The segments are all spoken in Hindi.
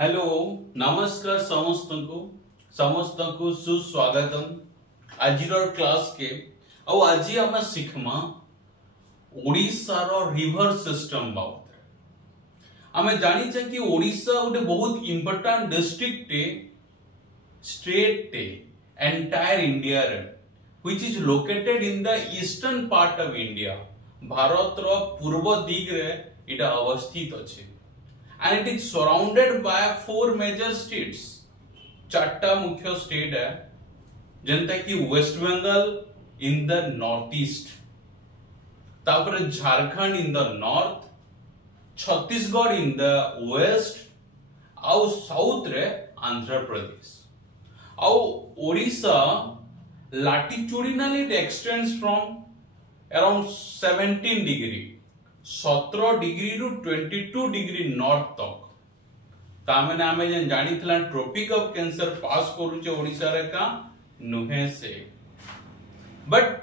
हेलो नमस्कार समस्त को सुस्वागतम आज क्लास के आज आम शिखमा ओडिशा रो रिवर सिस्टम बाबत आम जानी कि ओडिशा गोटे बहुत important district state entire India which is located in the eastern part of India Bharat रो पूर्व दिग रे इटा अवस्थित अछि and it is surrounded by four major states चारटा मुख्य स्टेट है जनता की West Bengal in the north east तापर Jharkhand in the north Chhattisgarh in the west आउ साउथ रे आंध्र प्रदेश आउ Odisha latitudinally it extends from around 17 degree 17 degree रु 22 डिग्री नॉर्थ तक तामेने आमे जन जानी थला ट्रॉपिक ऑफ कैंसर पास करूचे ओडिसा रे का नुहे से but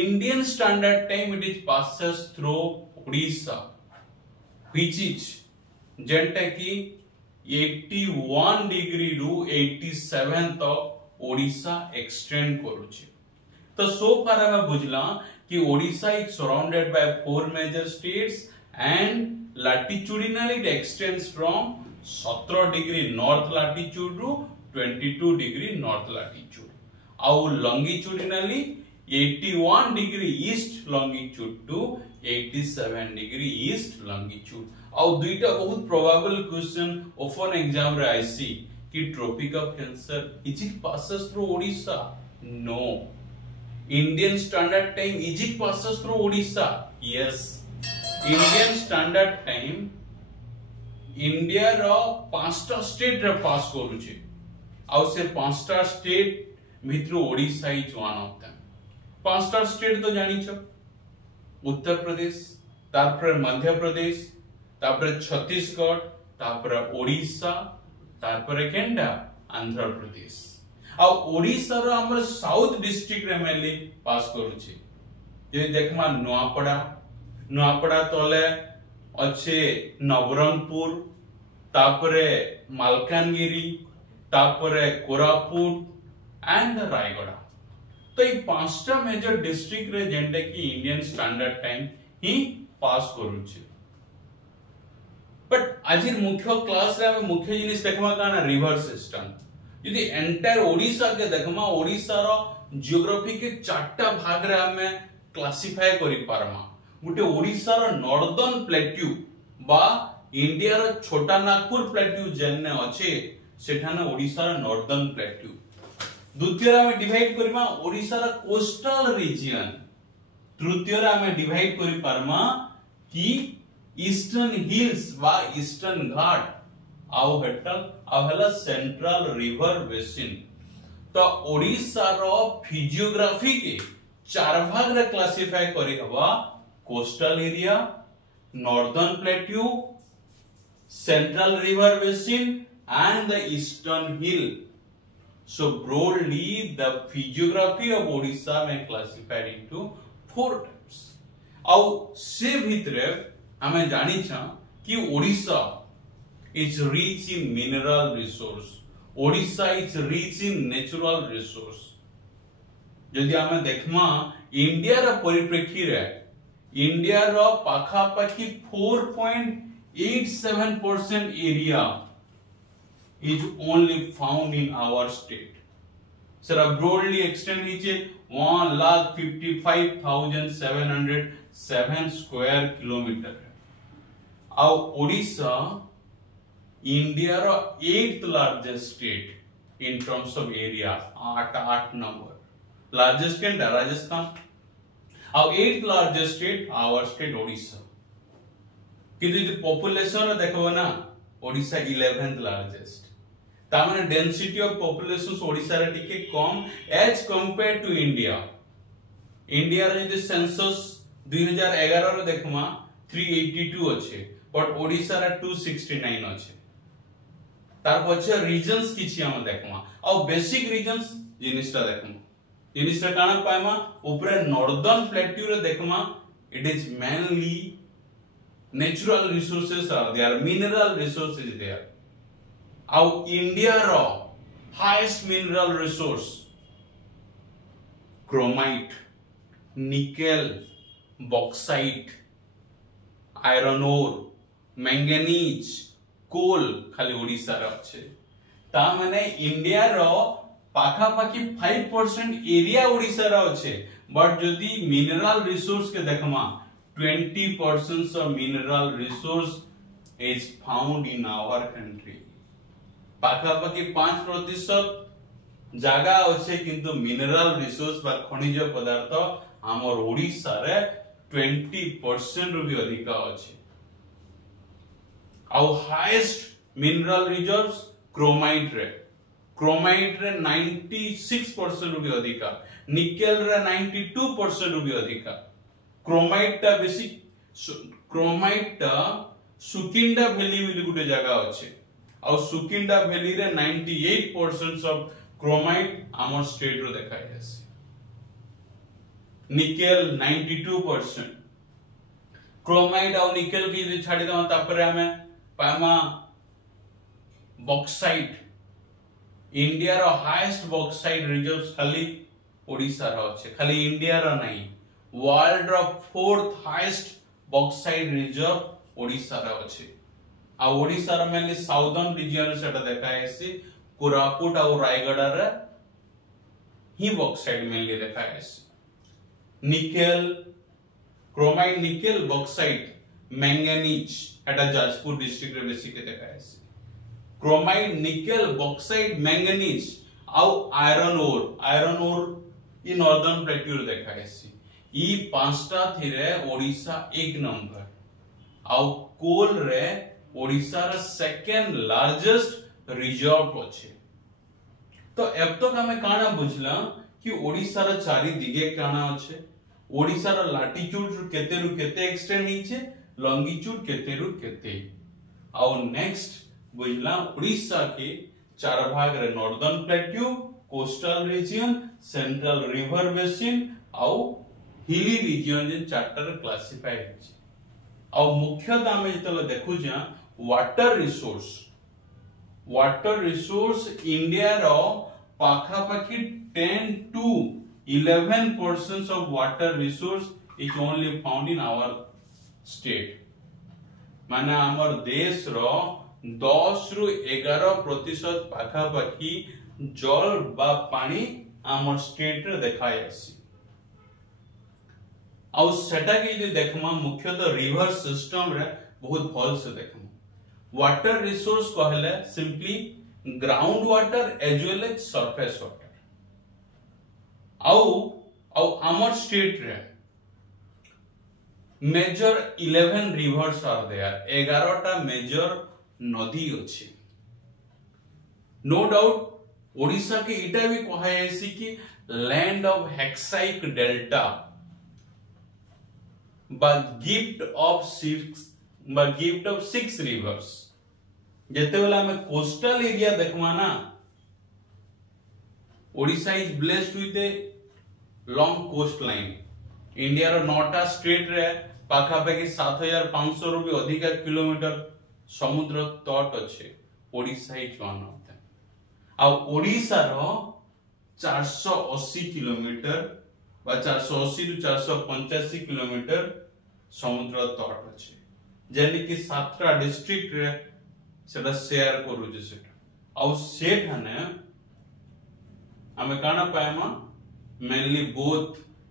Indian standard time it is passes through Odisha which is जेंटा की 81 डिग्री रु 87 तक ओडिशा एक्सटेंड करूचे तो सो फार हमें बुझला कि Odisha is surrounded by four major states and latitudinally it extends from 17 degree north latitude रु 22 डिग्री नॉर्थ लैटिट्यूड आउ longitudinally 81 degree east longitude to 87 degree east longitude आउ दुईटा बहुत प्रोबेबल क्वेश्चन ओपन एग्जाम रे आईसी कि tropic of cancer is it passes through Odisha no Indian standard time is it passes through Odisha yes Indian standard time India रो पांचटा स्टेट रे पास करूचे आ से पांचटा स्टेट भितरु Odisha is one of them पांचटा स्टेट तो जानी छ उत्तर प्रदेश तापर मध्य प्रदेश तापर छत्तीसगढ़ तापर ओडिशा तापर केंडा आंध्र प्रदेश आ ओडिशा रो हमर साउथ डिस्ट्रिक्ट रे मेनली पास करूचे जे देखमा नुआपड़ा तले अच्छे नवरंगपुर तापरे मालकानगिरी तापरे कोरापुट एंड रायगढ़ तो ये पांचटा मेजर डिस्ट्रिक्ट रे जेंटे की इंडियन स्टैंडर्ड टाइम ही पास करूचे बट आज मुख्य क्लास रे हम मुख्य जिनिस देखमा काना रिवर सिस्टम यदि एंटायर ओडिशा के देखमा ओडिशा रो जियोग्राफी के चारटा भाग रे हमें क्लासिफाई करि पारमा गुटे ओडिशा रो नॉर्दर्न प्लेट्यू बा इंडिया रो छोटा नागपुर प्लेट्यू जेने अछि सेठाने ओडिशा रो नॉर्दर्न प्लेट्यू द्वितीय रे हमें डिवाइड करिमा ओडिशा रो कोस्टल रीजन तृतीय रे हमें डिवाइड करि पारमा कि ईस्टर्न हिल्स बा ईस्टर्न घाट आउ हेला सेंट्रल रिवर बेसिन तो ओडिशा रो फिजियोग्राफी के चार भाग रे क्लासिफाई करि हवा coastal area northern plateau central river basin and the eastern hill so broadly the physiography of Odisha may classified into four types आउ से भितरे हमें जानी छा कि Odisha is rich in mineral resource Odisha is rich in natural resource यदि हमें देखमा इंडिया रा परिप्रेक्षी रे इंडिया रा पाखा पाखी 4.87% area is only found in our state sir broadly extend नीचे 1,55,707 square kilometer आउ ओडिशा इंडिया रो 8th largest state in terms of area 8 number largest state Rajasthan आउ 8th largest state our state Odisha किंतु यदि पॉपुलेशन देखबो ना ओडिशा 11th largest तामने डेंसिटी ऑफ पॉपुलेशन ओडिशा रे टिके कम as compare to India India रे यदि सेंसस 2011 रे देखमा 382 अछि बट ओडिशा रे 269 अछि तार पछे रीजन्स किछि हम देखमा आ बेसिक रीजन्स जिनिसटा देखमा जिनिसटा काना पाइमा ऊपर नॉर्दर्न प्लेट्यू रे देखमा it is mainly natural resources are there, mineral resources there. Our India ro highest mineral resource chromite, nickel, bauxite, iron ore, manganese, coal खाली ओडिसा रे अच्छे ता माने इंडिया रो पाखा पाखी 5% एरिया ओडिसा रे अच्छे बट जदी मिनरल रिसोर्स के देखमा 20% of mineral resource is found in our country. पाखा पाखी 5% जागा अच्छे किंतु मिनरल रिसोर्स बा खनिज पदार्थ हमर ओडिसा रे 20% रु भी अधिक अच्छे. Our highest mineral reserves chromite रे 96% रु भी अधिक, निकेल रे 92% रु भी अधिक. क्रोमाइट टा बेसी क्रोमाइट टा सुकिंडा वैली बोली गुटे जगह अच्छे आ सुकिंडा वैली रे 98% ऑफ क्रोमाइट आमर स्टेट रो देखाय जासी. निकेल 92%. क्रोमाइट आ निकेल की जे छाडी दमा तापर हमें पामा बॉक्साइट. इंडिया रो हाईएस्ट बॉक्साइट रिजर्व्स खाली ओडिसा रो अच्छे, खाली इंडिया रो नहीं. वर्ल्ड रो fourth highest bauxite reserve Odisha रे अछि आ ओडिसा रे मेनली साउदर्न रीजन सेटा देखायसी. कोरापुट आ रायगढ़ रे ही बॉक्साइट मेनली देखायसी. Nickel chromite nickel bauxite manganese एटा जाजपुर डिस्ट्रिक्ट रे बेसी के देखायसी. क्रोमाइट निकेल बॉक्साइट मैंगनीज आ आयरन ओर इ नॉर्दर्न प्लेट्यू रे देखायसी. ई पांचटा थिरे ओडिसा एक नंबर आउ कोल रे ओडिसा रे सेकंड लार्जेस्ट रिजर्व अछि. तो अब तक हमें काना बुझला कि ओडिसा रे चारि दिगे काना अछि. ओडिसा रे लैटिट्यूड केते रु केते एक्सटेंड हिचे, लॉन्गिट्यूड केते रु केते. आउ नेक्स्ट बुझला ओडिसा के चार भाग रे northern plateau, coastal region, central river basin आउ हिली रीजन जे चार्टर क्लासिफाई है. और मुख्यतः हमें जतले देखु जा वाटर रिसोर्स इंडिया रो पाखा पाखी 10 to 11% of water resource is only found in our state. माने हमर देश रो 10 रु 11% पाखा पाखी जल बा पानी हमर स्टेट रे देखाय आसी. आउ सेटा के जे देखमा मुख्यतः रिवर सिस्टम रे बहुत भल से देखमा. वाटर रिसोर्स कहले simply ground water as well as surface water. आउ हमर स्टेट रे मेजर 11 रिवर्स आर देयर. 11 टा मेजर नदी अछि. नो डाउट ओडिसा के इटा भी कहा ऐसी कि land of hexaic delta but gift of six rivers. जेते वाला हमें कोस्टल एरिया देखमा ना Odisha is blessed with a long coast line. India रो 9टा स्टेट रे पाखा पाखी 7500 रु भी अधिक किलोमीटर समुद्र तट अछि. Odisha is one of them. आ ओडिशा रो 480 किलोमीटर 480 रु 485 किलोमीटर समुद्र तट अछि. जेने कि 7टा डिस्ट्रिक्ट रे सेटा शेयर करू जे सेटा आ सेठ हने हमें काना पाएमा मेनली बोथ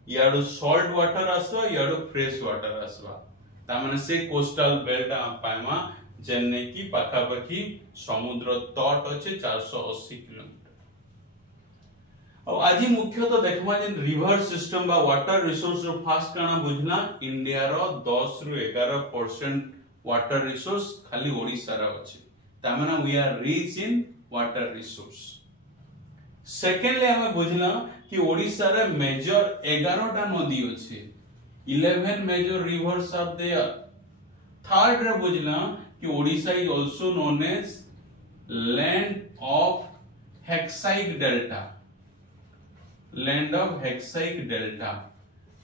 याडो सॉल्ट वाटर आसवा याडो फ्रेश वाटर आसवा. ता माने से कोस्टल बेल्ट पाएमा जेने कि पाखा पाखी समुद्र तट अछि 480 किलोमीटर. और आज मुख्यतः देखमा जे रिवर सिस्टम बा वाटर रिसोर्स रो फास्ट काना बुझना इंडिया रो 10 रु 11% वाटर रिसोर्स खाली ओडिसा रो अछि. ता माने we are rich in water resource. Secondly हमें बुझला कि ओडिसा रे मेजर 11 टा नदी अछि. 11 major rivers are there. Third रे बुझला कि Odisha is also known as land of hexaic delta. Land of hexaic delta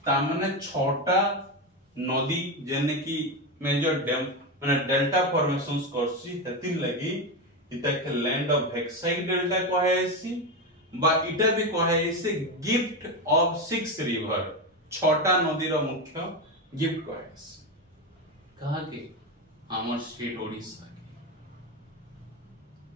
ता माने 6टा नदी जेने कि मेजर डैम माने डेल्टा फॉर्मेशंस करसी हेति लगी इता के लैंड ऑफ हेक्साइड डेल्टा कहैसी बा इटा भी कहैसी गिफ्ट ऑफ 6 रिवर 6टा नदी रो मुख्य गिफ्ट कहैसी कहा के हमर state Odisha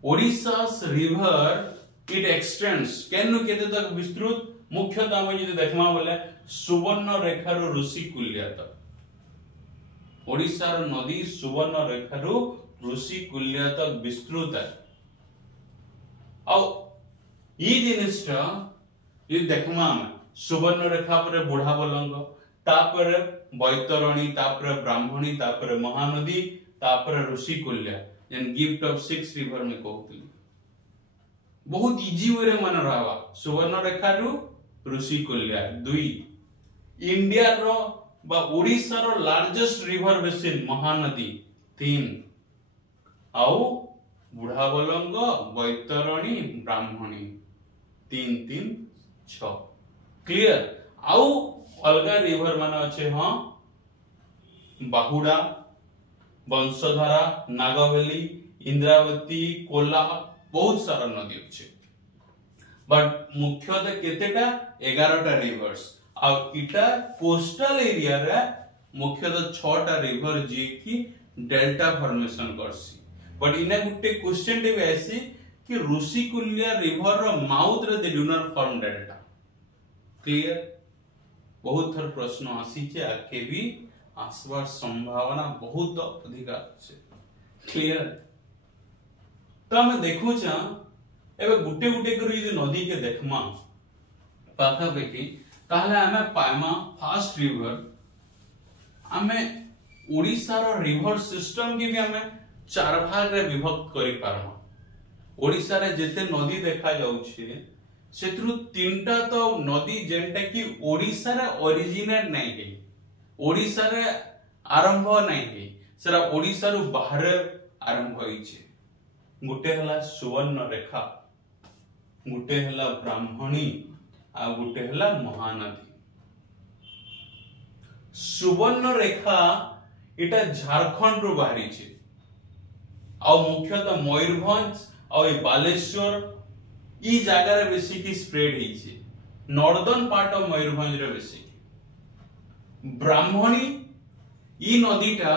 Odisha's river it extends केनु केते तक विस्तृत मुख्यतः हम यदि देखमा बोले सुवर्ण रेखार ऋषिकुल्या तक ओडिशार नदी सुवर्ण रेखार ऋषिकुल्या तक विस्तृत है और ई जिनिसटा ये देखमा हम सुवर्ण रेखा पर बुढ़ा बलंग तापर बैतरणी तापर ब्राह्मणी तापर महानदी तापर ऋषिकुल्या जन गिफ्ट ऑफ 6 रिवर में कहतली बहुत इजी वे रे मन रहवा सुवर्ण रेखा रु ऋषिकुल्या 2 इंडिया रो बा ओडिसा रो लार्जेस्ट रिवर बेसिन महानदी 3 आउ बुढ़ा बलंग बैतरणी ब्राह्मणी 3 3 6 क्लियर आउ अलगा रिवर मान अच्छे हाँ बाहुड़ा वंशधारा नागवेली इंद्रावती कोला बहुत सारा नदी अच्छे बट मुख्यतः केतेटा 11टा रिवर्स आ इटा कोस्टल एरिया रे मुख्यतः 6टा रिवर जे की डेल्टा फॉर्मेशन करसी बट इने गुटे क्वेश्चन टे ऐसी कि ऋषिकुल्या रिवर रो माउथ रे they do not form delta clear बहुत थर प्रश्न आसी जे आके भी आसवार संभावना बहुत अधिक আছে क्लियर तो हम देखु छ एबे गुटे गुटे करी यदि नदी के देखमा पाखा बेकी ताहले हमें पाइमा फास्ट रिवर हमें ओडिसा रो रिवर सिस्टम के भी हमें 4 भाग रे विभक्त करि पारमा ओडिसा रे जेते नदी देखा जाउ छे सेत्रु 3टा तो नदी जेंटा की ओडिसा रे ओरिजिनेट नहीं है ओडिसा रे आरंभ नहीं है सेरा ओडिसा रु बाहर आरंभ होई छे गुटे हला सुवर्ण रेखा गुटे हला ब्राह्मणी आ गुटे हला महानदी सुवर्ण रेखा इटा झारखंड रु बाहरी छे आ मुख्यतः मयूरभंज और बालेश्वर ई जगह रे बेसी की स्प्रेड ही छे नॉर्दर्न पार्ट ऑफ मयूरभंज रे बेसी ब्राह्मणी ई नदीटा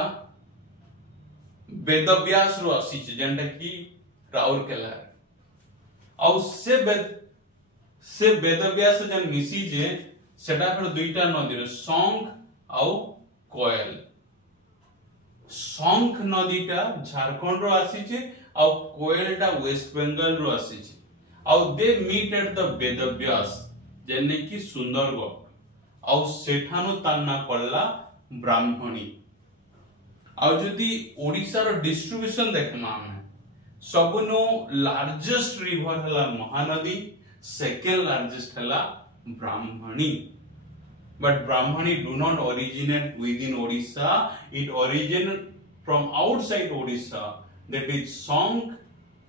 वेदव्यास रो आसी छे जेंटा की राउरकेला आ से वेदव्यास जन मिसी जे सेटा पर दुईटा नदी रे शंख आ कोयल शंख नदीटा झारखंड रो आसी छे आ कोयलटा वेस्ट बंगाल रो आसी छे और they meet at the Vedvyas जेने की सुंदरगढ़ और सेठानु ताना पड़ला ब्राह्मणी और जदी ओडिसा रो डिस्ट्रीब्यूशन देखना हमें सबनो लार्जेस्ट रिवर हला महानदी सेकेंड लार्जेस्ट हला Brahmani but Brahmani do not originate within Odisha it originate from outside Odisha that is सॉन्ग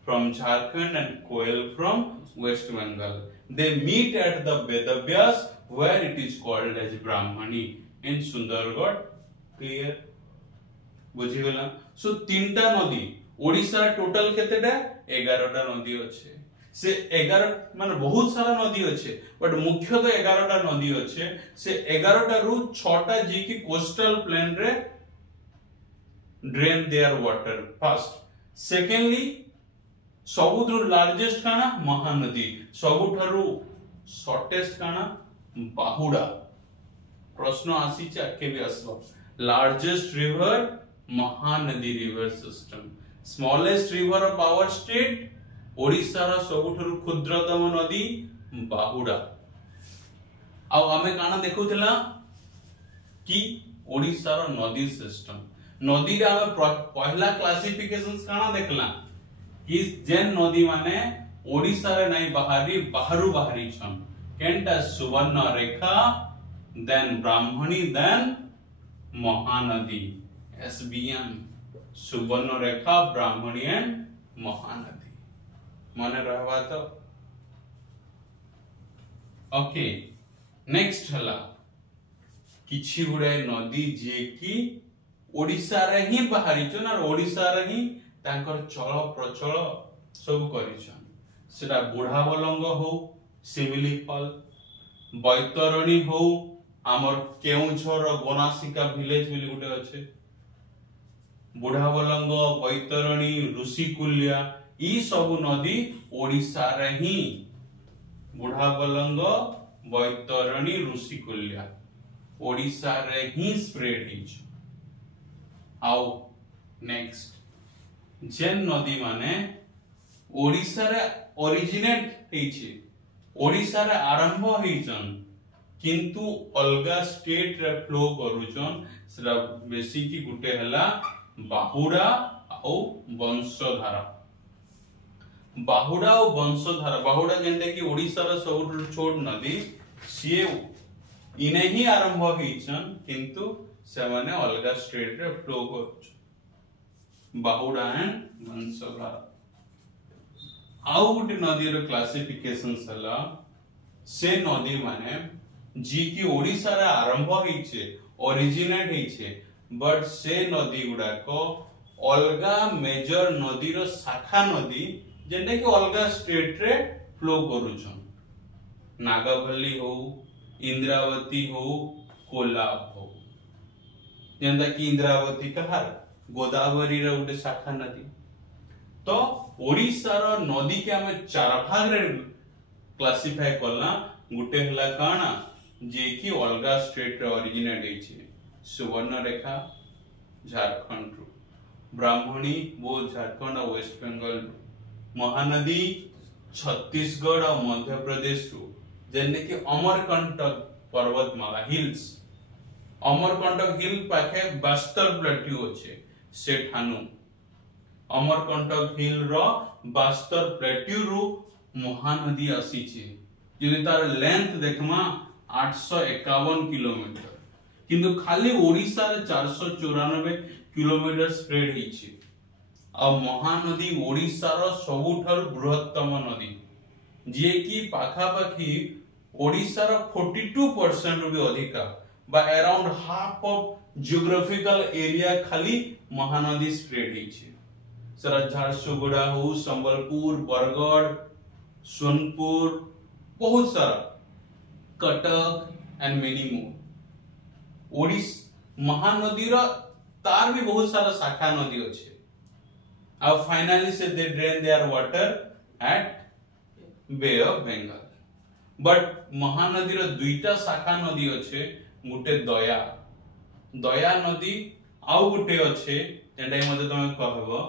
from Jharkhand and Koel from West Bengal. They meet at the Vedavyas where it is called as Brahmani in Sundargarh. Clear? बुझी गला? So 3टा नदी ओडिसा टोटल केतेटा 11टा नदी अछि से 11 माने बहुत सारा नदी अछि बट मुख्यतः 11टा नदी अछि से 11टा रु 6टा जी की कोस्टल प्लेन रे drain their water first secondly सबुठु लार्जेस्ट काना महानदी सबुठारु शॉर्टेस्ट काना बाहुड़ा प्रश्न आसी छ आके भी आसबो largest river Mahanadi river system smallest river of our state Odisha रा सबुठारु क्षुद्रतम नदी बाहुड़ा आ हमें काना देखुथिला कि ओडिसा रा नदी सिस्टम नदी रा पहला क्लासिफिकेशंस काना देखला कि जेन नदी माने ओडिसा रे नहीं बाहरी बाहरु बाहरी छन केंटा सुवर्ण रेखा देन ब्राह्मणी देन महानदी एसबीएम सुवर्ण रेखा ब्राह्मणी एंड महानदी माने रहवा तो ओके नेक्स्ट हला किछि गुडे नदी जे की ओडिशा रे ही बाहरिछन और ओडिशा रे ही तांकर चल प्रचल सब करिछन सेटा बुढ़ाबलंग हो सिमिलीफल बैतरणी हो आमर केउझर गनासिका विलेज बोली गुटे अच्छे बुढ़ाबलंग बैतरणी ऋषिकुल्या ई सब नदी ओडिशा रे ही बुढ़ाबलंग बैतरणी ऋषिकुल्या ओडिशा रे ही स्प्रेड हिच आउ नेक्स्ट जेन नदी माने ओडिशा रे ओरिजिनेट हेछि ओडिशा रे आरंभ हेछन किंतु अलगा स्टेट रे फ्लो करूछन सेरा बेसी की गुटे हला बाहुडा और वंशधारा बाहुडा और वंशधारा बाहुडा जेंते कि ओडिशा रे सबुठ छोट नदी सिए इने ही आरंभ हेछन किंतु से माने अलगा स्टेट रे फ्लो करूछ बाहुडा एंड वंशधारा आउ गुटे नदी रो क्लासिफिकेशन सला से नदी माने जी की ओडिशा रे आरंभ हेछे ओरिजिनेट हेछे बट से नदी गुडा को अलगा मेजर नदी रो शाखा नदी जेंटे कि अलगा स्टेट रे फ्लो करूछन नागावली हो इंद्रावती हो कोल्हाप हो जेंटा कि इंद्रावती कहार गोदावरी रे गुटे शाखा नदी तो ओडिशा रो नदी के हमें चार भाग रे क्लासिफाई करला गुटे हला काना जे कि अलगा स्टेट रे ओरिजिनेट हेछि सुवर्णरेखा झारखंड रो ब्राह्मणी वो झारखंड और वेस्ट बंगाल महानदी छत्तीसगढ़ और मध्य प्रदेश रो जेने कि अमरकंटक पर्वतमाला हिल्स अमरकंटक हिल पाखे बस्तर प्लेट्यू अछि सेठानु अमरकंटक हिल रो बस्तर प्लेट्यू रो महानदी आसीछि यदि तार लेंथ देखमा 851 किलोमीटर किंतु खाली ओडिशा रे 494 किलोमीटर स्प्रेड हिछि आ महानदी ओडिशा रो सबुठर बृहत्तम नदी जे कि पाखा पाखी ओडिशा रो 42% भी अधिका बा around half of geographical area खाली महानदी स्प्रेड हिछि सरा झारसुगुड़ा हो संबलपुर बरगढ़ सोनपुर बहुत सारा कटक एंड मेनी मोर ओडिस महानदी रो तार भी बहुत सारा शाखा नदी अच्छे अब फाइनली से they drain their water at Bay of Bengal but Mahanadi रो दुईटा शाखा नदी अच्छे गुटे दया दया नदी आउ गुटे अच्छे जेंटा मते तमे कहबो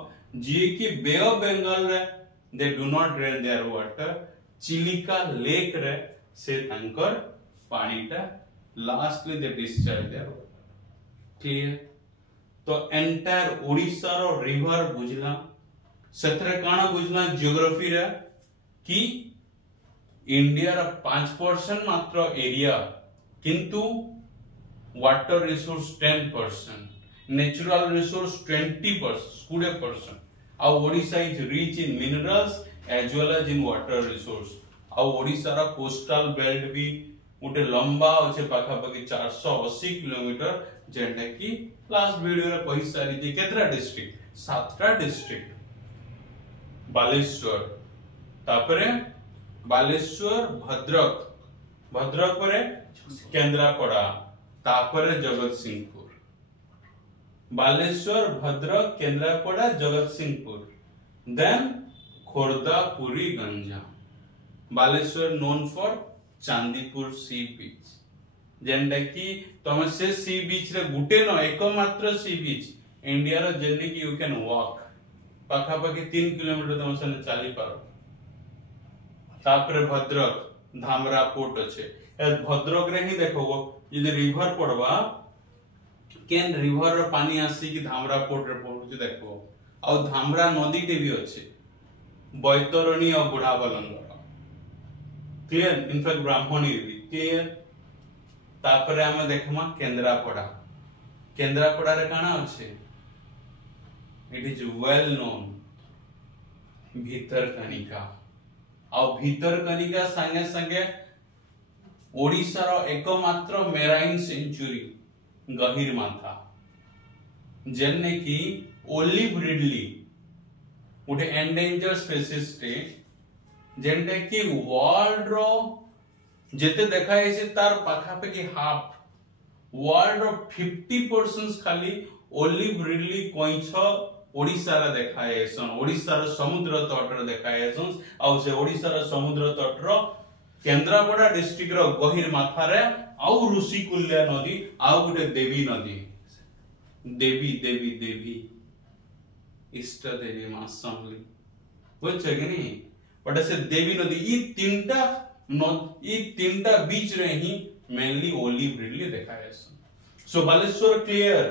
जे कि बे ऑफ बंगाल रे they do not drain their water Chilika lake रे से तांकर पानीटा lastly they discharge their water clear तो एंटायर ओडिशा रो रिवर बुझला सतरे काना बुझला जियोग्राफी रे कि इंडिया रो 5% मात्र एरिया किंतु वाटर रिसोर्स 10% नेचुरल रिसोर्स 20% और Odisha is rich in minerals as well as in water resource और ओडिशा रा कोस्टल बेल्ट भी उटे लंबा अछि पाखा पाखी 480 किलोमीटर जेंटा कि लास्ट वीडियो रे कहि सारी जे केतरा डिस्ट्रिक्ट 7टा डिस्ट्रिक्ट बालेश्वर तापरे बालेश्वर भद्रक भद्रक परे केंद्रापड़ा तापरे Jagatsinghpur Baleshwar Bhadrak Kendrapara Jagatsinghpur then Khordha Puri Ganjam Baleshwar known for Chandipur sea beach जेंटा कि तमे से सी बीच रे गुटे न एकमात्र सी बीच इंडिया रो जेने कि यू कैन वॉक पाखा पाखी 3 किलोमीटर तमे से चली पारो तापरे भद्रक धामरा पोर्ट अच्छे भद्रक रे ही देखो यदि रिवर पड़वा केन रिवर रो पानी आसी कि धामरा पोर्ट रे पहुंची देखो आ धामरा नदी टे भी अच्छे बैतरणी और बुढ़ाबलंग क्लियर इनफैक्ट ब्राह्मणी भी क्लियर तापरे हमें देखमा केंद्रापड़ा केंद्रापड़ा रे काना अच्छे it is well known Bhitarkanika आ भीतरकनिका संगे संगे ओडिशा रो एकमात्र मेराइन सेंचुरी गहिरमाथा जेने की ओलिव रिडली गोटे एंडेंजर स्पीसीज टे जेनटा कि वर्ल्ड रो जेते देखा है तार पाखापाखि हाफ वर्ल्ड रो 50% खाली ओलिव रिडली कइछ ओडिसा रा देखा है ओडिसा रा समुद्र तट रे देखा है आ से ओडिसा रा समुद्र तट रो केंद्रापड़ा डिस्ट्रिक्ट रो गहिर माथारे आउ ऋषिकुल्या नदी आउ गोटे देवी नदी देवी देवी देवी इष्ट देवी मां समली बुझे कि नहीं बट से देवी नदी ई तीनटा बीच रे ही मेनली ओलिव रिडली देखा है so Baleshwar clear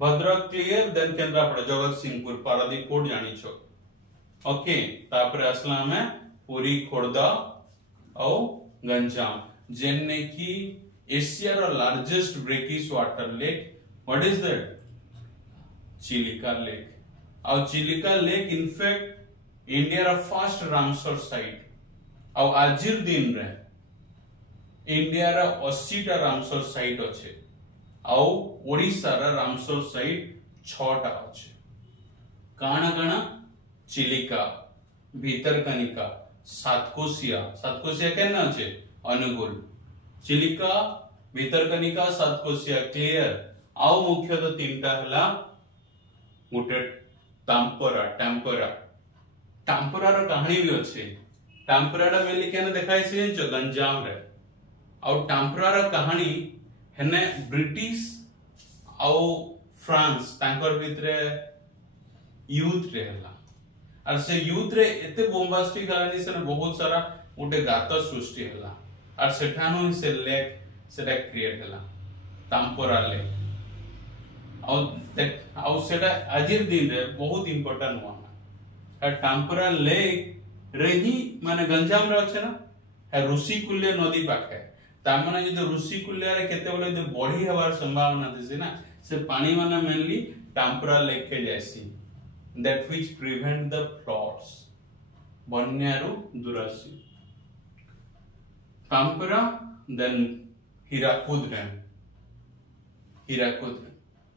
Bhadrak clear then Kendrapara Jagatsinghpur Paradip code जानी छो ओके तापर असला हमें पुरी खोर्धा और गंजाम जेने की एशिया रो largest brackish water lake what is that Chilika lake और चिलिका लेक इनफैक्ट इंडिया रा फर्स्ट रामसर साइट और आजिर दिन रे इंडिया रा 80 टा रामसर साइट अच्छे और ओडिसा रा रामसर साइट 6 टा अच्छे काना काना चिलिका भीतरकनिका सातकोशिया केना अच्छे अनुगुल चिलिका भीतरकनिका सातकोशिया क्लियर आउ मुख्यतः तीनटा हला गोटे टाम्परा रो कहानी भी अच्छे टाम्परा रा मेली केना देखाई से गंजाम रे और टाम्परा रो कहानी हेने ब्रिटिश आउ फ्रांस तांकर भितरे यूथ रे हला और से यूथ रे एते बोम्बास्टिक हलानी से बहुत सारा गोटे गात सृष्टि हला और सेठानु से लेक सेटा क्रिएट हला टाम्परा लेक आउ सेटा आजिर दिन रे बहुत इंपोर्टेंट हुआ टाम्परा लेक रे ही माने गंजाम रे अछि ना है ऋषिकुल्य नदी पाखे ता माने जे ऋषिकुल्य रे केते बोले जे बढ़ी हवार संभावना दिसे ना से पानी माने मेनली टाम्परा लेक के जैसी that which prevent the floods बन्यारू दुरासी टाम्परा then हीराकुद डैम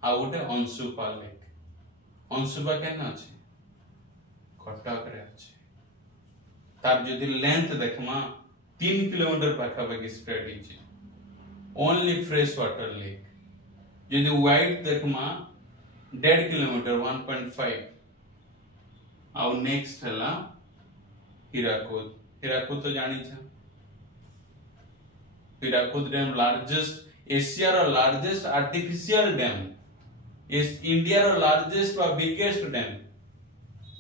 आ गोटे अंशुपा लेक अंशुपा केना अछि कटक रे अछि तार जदि लेंथ देखमा 3 किलोमीटर पाखापाखि स्प्रेड हिची ओनली फ्रेश वाटर लेक जदि वाइड देखमा 1.5 किलोमीटर 1.5 आउ नेक्स्ट हला हीराकुद तो जानी छ हीराकुद डैम लार्जेस्ट एशिया रो लार्जेस्ट आर्टिफिशियल डैम इस इंडिया रो लार्जेस्ट वा बिगेस्ट डैम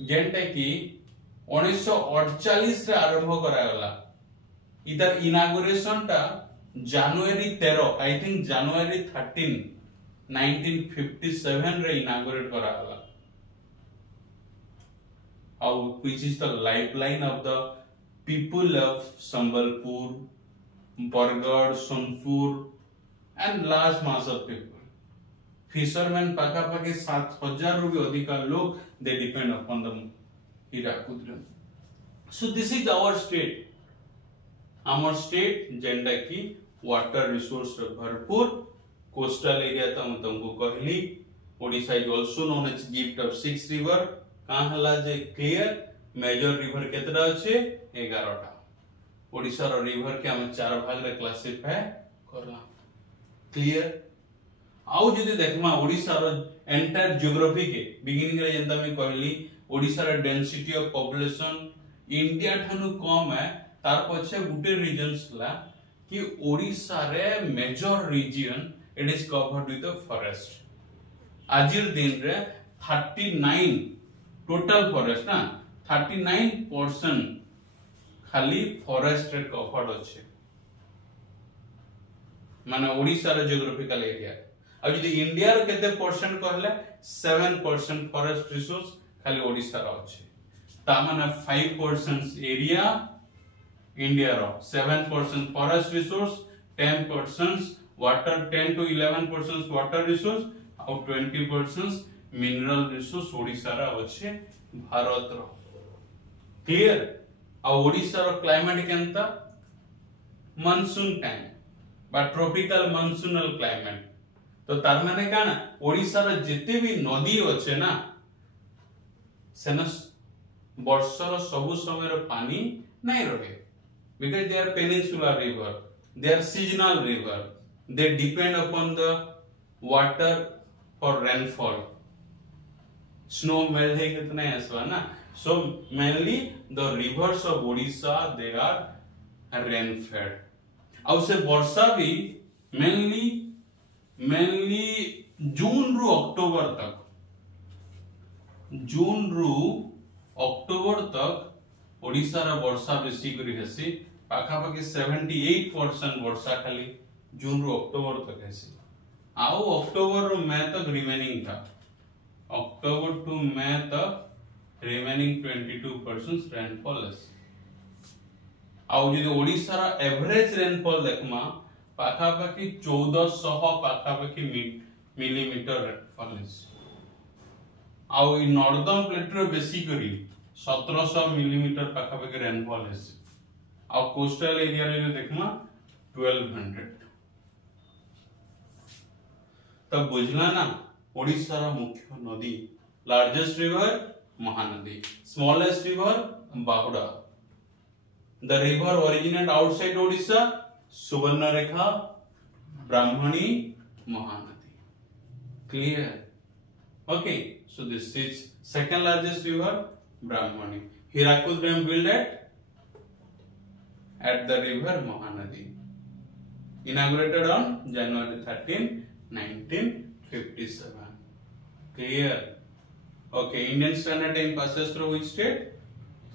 जेंटे की 1948 रे आरंभ करायला इधर इनागुरेशन टा जनवरी 13 आई थिंक जनवरी 13 1957 रे इनागुरेट करायला which is the lifeline of the people of Sambalpur, Bargarh, Sonpur and large mass of people. Fishermen पाखापाखि 7,000 रू भी अधिका लोग they depend upon the Hirakud Dam. So this is our state. Our state जेंडा की water resource भरपूर coastal area तुमको कहली Odisha is also known as gift of 6 river कहां हला जे क्लियर मेजर रिवर केतरा अछि 11 टा ओडिसा रो रिवर के हम 4 भाग रे क्लासिफाई करला क्लियर आउ जदि देखमा ओडिसा रो एंटायर ज्योग्राफी के बिगिनिंग रे जंता में कहली ओडिसा रो डेंसिटी ऑफ पॉपुलेशन इंडिया थानु कम है तार पछे गुटे रीजन्स ला कि ओडिसा रे major reason it is covered with the forest आजिर दिन रे 39 टोटल फॉरेस्ट ना 39% खाली फॉरेस्ट रे कवर्ड अछि माने ओडिसा रे जियोग्राफिकल एरिया अब यदि इंडिया रे केते परसेंट कहले 7% फॉरेस्ट रिसोर्स खाली ओडिसा रे अछि ता माने 5% एरिया इंडिया रो 7% forest resource 10% water 10 to 11% water resource और 20% मिनरल रिसोर्स ओडिसा रा अछि भारत रो क्लियर आ ओडिसा रो क्लाइमेट केनता मानसून टाइम बा ट्रॉपिकल मानसूनल क्लाइमेट तो तार माने काना ओडिसा रे जेते भी नदी अच्छे ना सेन वर्षर सबु समय रो पानी नहीं रहे because they are peninsular river, they are seasonal river, they depend upon the water for rainfall. Snow melt है कितना ऐसा ना, so mainly the rivers of Odisha they are rain fed. और से वर्षा भी mainly जून रू अक्टूबर तक, जून रू अक्टूबर तक ओडिसा रा वर्षा बेसी करी हेसी पाखा पाखी 78% वर्षा खाली जून रू अक्टूबर तक हेसी आउ अक्टूबर रू मई तक रिमेनिंग था अक्टूबर टू मई तक रिमेनिंग 22% रेनफॉल हेसी आउ जे ओडिसा रा एवरेज रेनफॉल देखमा पाखा पाखी 1400 पाखा पाखी मिलीमीटर रेनफॉल हेसी आउ नॉर्दर्न प्लेटू बेसी करी 1700 मिलीमीटर पाखापाखि रेनफॉल है और कोस्टल एरिया रे जो देखमा 1200 तब बुझला ना ओडिसा रा मुख्य नदी largest river Mahanadi smallest river Bahuda the river originate outside Odisha Subarnarekha Brahmani Mahanadi clear okay so this is second largest river Brahmani. Hirakud dam built at the river Mahanadi. Inaugurated on January 13, 1957. Clear? Okay. Indian Standard Time passes through which state?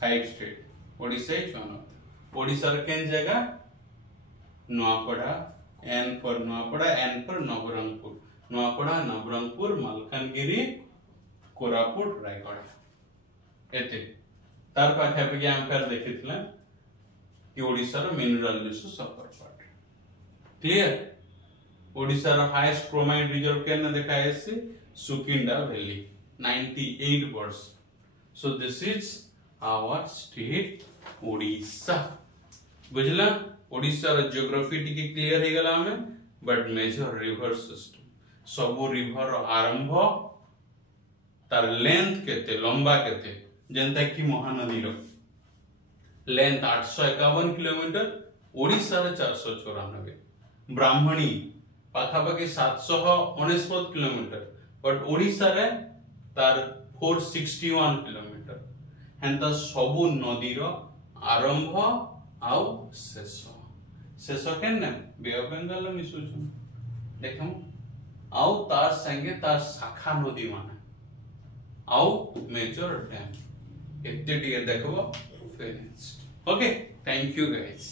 5 states. Odisha is one of them. Odisha ken jaga? Nuapada. N for Nuapada. N for Nabarangpur. Nuapada, Nabarangpur, Malkangiri, Koraput, Raigada. एते तार पाखे पे हम फेर देखिथिला कि ओडिसा रो मिनरल रिसोर्स अपर पार्ट क्लियर ओडिसा रो हाईएस्ट क्रोमाइट रिजर्व केन देखाय से Sukinda valley 98%. So this is our state Odisha बुझला ओडिसा रो ज्योग्राफी टिके क्लियर हे गला हमें बट मेजर रिवर सिस्टम सब रिवर रो आरंभ तार लेंथ केते लंबा केते जनता की महानदी रो लेंथ 851 किलोमीटर ओडिसा रे 494 ब्राह्मणी पाखापाखी 769 किलोमीटर बट ओडिसा रे तार 461 किलोमीटर हेंता सबु नदी रो आरंभ आउ शेष केने बे ऑफ बंगाल मिसु छु देखम आउ तार संगे तार शाखा नदी माने आउ मेजर डैम एते टिके देखबो finished okay thank you guys.